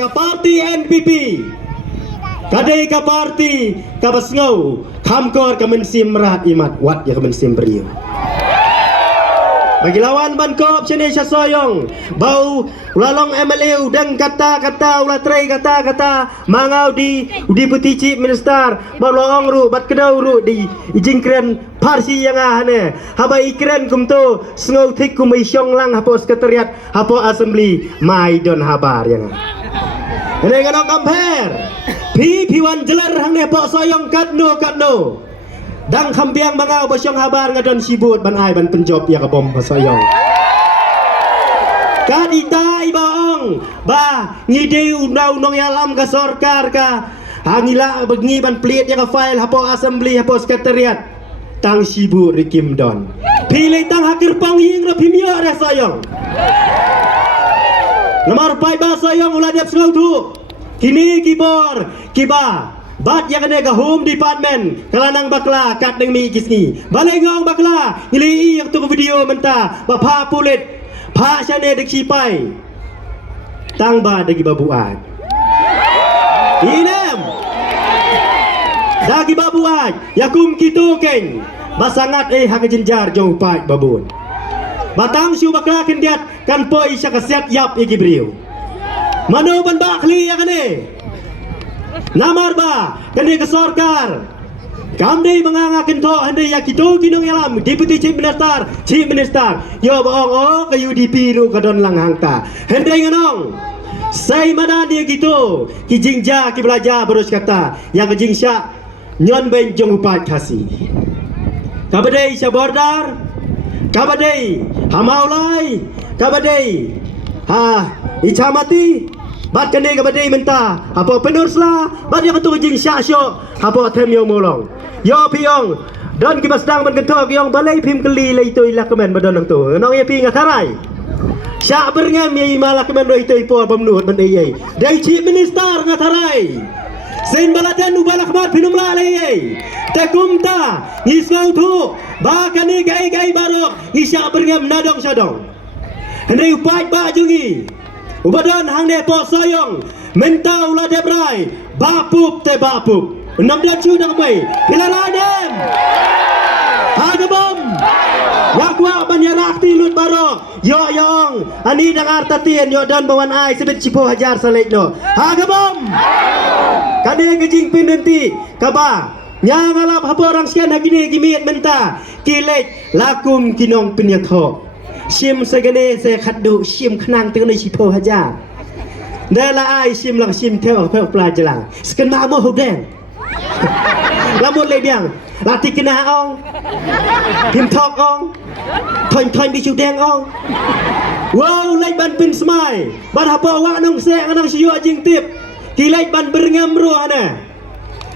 ke parti NPP kadai ke parti ke basngau kamkor ke mensim merat imat wat ya ke mensim beriu bagi lawan bankop sini sasoyong bau ulalong MLU dan kata-kata ulah tray kata-kata mangau di putih chief minister balong ru bat kedau ru di jingkren parsi yang ahane haba ikren kumto sngau thik kumai syong lang hapo sekretariat hapo assembly mai don habar yang ini kanong compare piwan jelar hang ne pok soyong katno dang kambiang mangau basyong habar ngadon sibut ban ai ban penjob ya kabom pasoyong kadita ibaong ba ngide undang-undang yalam ka sorkar ka hangila bengi ban pelit ya ka file hapo assembly hapo sekretariat tang sibut rikim don pilih tang hakir pang ying ra pimia ra soyong lamar pai ba soyong ulah diap sengau tu kini kibor kiba bat yang kena ke home department kelanang bakla kat deng mi kisni balai ngong bakla ngili yang tu video mentah bapa pulit pak syane dek sipai tang ba degi babuat inem dagi babuat yakum kitu keng basangat hak jenjar jong pai babun batang siu bakla kendiat kan poi syak siap yap igi briu mano ban bakli yang kene namar ba kene ke sorkar kamdi mengangakin to hande yakito kinong yalam deputy chief minister yo baong o ke UDP ru kadon lang hangta hande nganong sai mana dia gitu ki jingja ki belajar berus kata yang ke jingsya nyon ben jong upat kasih kabadai sabordar kabadai hamaulai kabadai icamati bat kene ke badai mentah apa penurslah bat yang tu jing syasyo apa them yang molong yo piong don ki basdang ban kentok yang balai pim keli lai tu ila kemen badon nang tu nong ye pi ngatarai syak berngam ye malak kemen doi tu ipo pemnuhut ban ye dai chief minister ngatarai sen baladan ubalak mat pinumla lai takumta ngisau tu ba kene gai barok isyak berngam nadong sadong hendai upat ba jungi ubadon hang ne po soyong mentau la debrai bapup te bapup 6 dah chu dak mai pilaradem hagabom wakwa banyarak tilut baro yo yong ani dang artatien yo dan bawan ai sebet cipo hajar salek no hagabom kade gejing pindenti kaba nya ngalap hapo orang sekian hagini gimit menta kilek lakum kinong pinyatho sim segene se khaddu sim khnang teng nei sipo haja dela ai sim lang sim theo pe pla jelang sken ma mo hoden lamut le biang lati kena ong pim thok ong thoin bi chu deng ong wow lai ban pin smai ban hapo wa nong se nang siyo jing tip ki lai ban berngam ru ana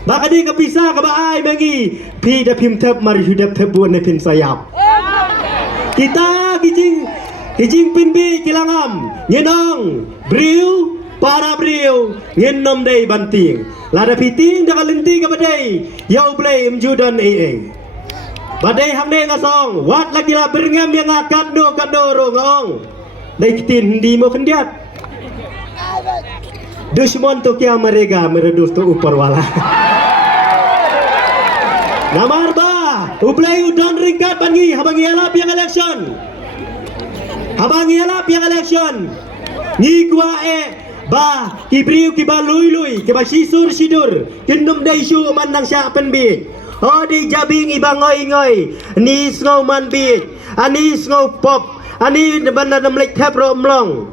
bakadi kepisah ka ba ai bangi pi da pim thep mari hudap thep buan ne pin sayap kita kijing pinbi kilangam nyenong briu para briu nyenom dei banting lada piting dak lenti ka badai yau blai mjudan badai hamne ngasong wat lagi la berngam yang akad do kadoro ngong dai kitin di mo kendiat dushmon to kya marega meredus to upar wala namar ba ublai udon ringkat bangi habangi alap yang election ni gua ba kibriu kiba lui kiba sidur kendum dai syu mandang syak penbi ho di jabing iba ngoi ni sngo man bi ani sngo pop ani ban nam lek thap rom long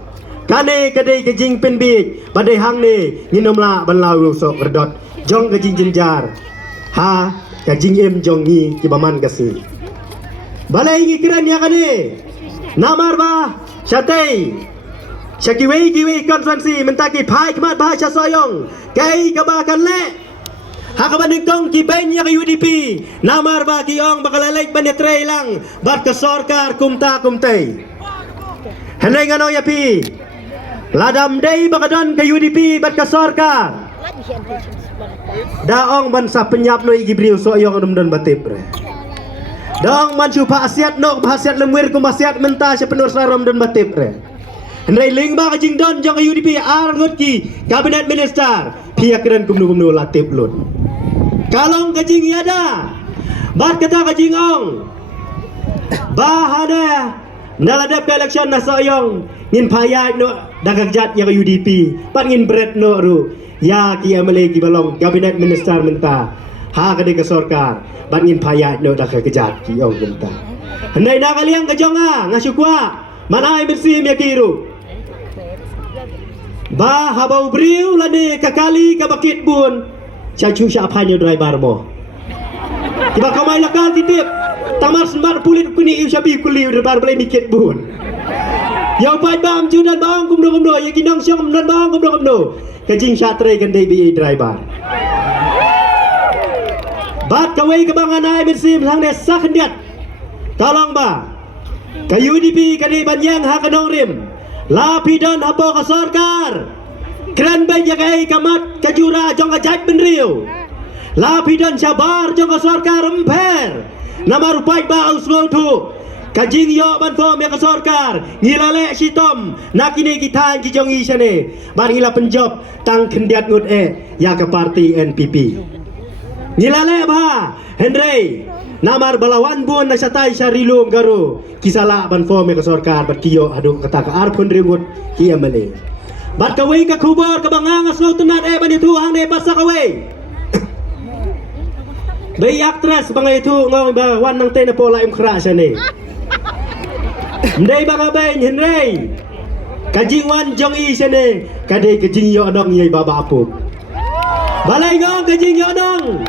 kane kadai kejing penbi badai hang ni nginom la ban lau sok redot jong kejing jenjar ha kajing em jong ni kibaman kasi balai ngi kiran ya kane namar ba syatei syakiwei konferensi mentaki pai kemat bahasa soyong kai kabakan le hakaban kong ki benya ke UDP namar ba ki ong bakalalek ban tre lang bat ke sorkar kumtei henai ngano ya pi ladam dei bakadon ke UDP bat ke sorkar daong bansa penyap no igi briu soyong dum batip re dong mancu pasiat no pasiat lemwir ku pasiat mentah sepenuh sarom dan batip re Hendai ling ba kajing don jong UDP ngot ki kabinet minister pihak keren kumnu latip lun. Kalong kajing ada bat kata kajing ong bahana naladap election na soyong ngin payag no dagajat yang UDP pat ngin bret no ru ya ki amale ki balong kabinet minister menta ha kade ke sorkar bat ngin payag no dagajat ki ong menta. Hendai na kaliang kajonga ngasukwa manai bersih ya kiru ba habau briu lane kakali ka bakit bun chachu sya aphanyo driver mo tiba kamai lakal titip tamar sembar pulit kuni iu syabi kuli bar boleh mikit bun yang pai bam judan bang kumdo ya kinong syong dan bang kumdo kajing syatre kan dai bi driver bat kawai ke bang anai bersih sang des sak hendiat tolong ba ka UDP kadi banjang ha kanong rim lapidan hapo ka sarkar keren banyak kamat kajura jong ajak benriu lapidan sabar jong ka sarkar emper nama rupai ba uslo tu kajing yo ban form ya ka sarkar ngilale sitom nakini kita ki jong isane bar ngila penjob tang kendiat ngut ya ke parti NPP ngilale ba Henry namar balawan bun na satai sarilum garu kisala ban form ka sarkar bat kiyo adu kata ka arpun ringut kiya male bat kawai ka kubor ka bangangas no tunat ban itu hang ne pasa kawai bay actress bangay itu ngong ba wan nang tay na pola im kra sa ne ndai ba ben Henry kajing wan jong i sa ne kadai kajing yo dong yai baba apu balai ngong kajing yo dong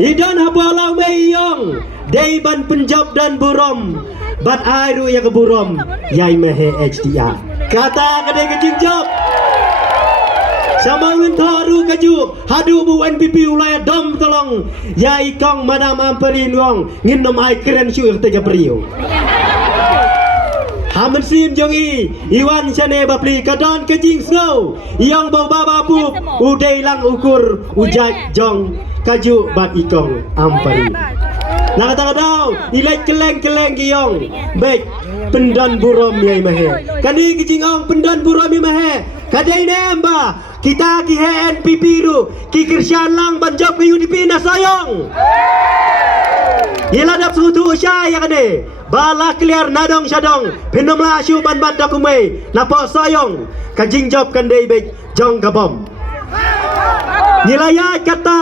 idan hapalau mayong day ban penjob dan burom bat airu ya ke burom yai mehe HDR kata kadai kajing job sama ngin thoru kaju hadu bu NPP ulaya dom tolong yai kong madam amperin wong ngin nom ai keren syu tega priu hamen sim jongi iwan sane bapli kadon kajing snow yang bau baba pu udai lang ukur ujat jong kaju bat ikong ampari nak kata kadau ilai keleng giyong baik pendan burom yai mahe kani kijingong pendan burom yai mahe kadai nembah kita ki NPP ru ki Krisyan lang banjab ke UDP na sayong ila dap sutu usya ya kade bala clear nadong syadong penom la syu ban ban dakumai napo sayong kajing job kandai baik jong kabom nilai kata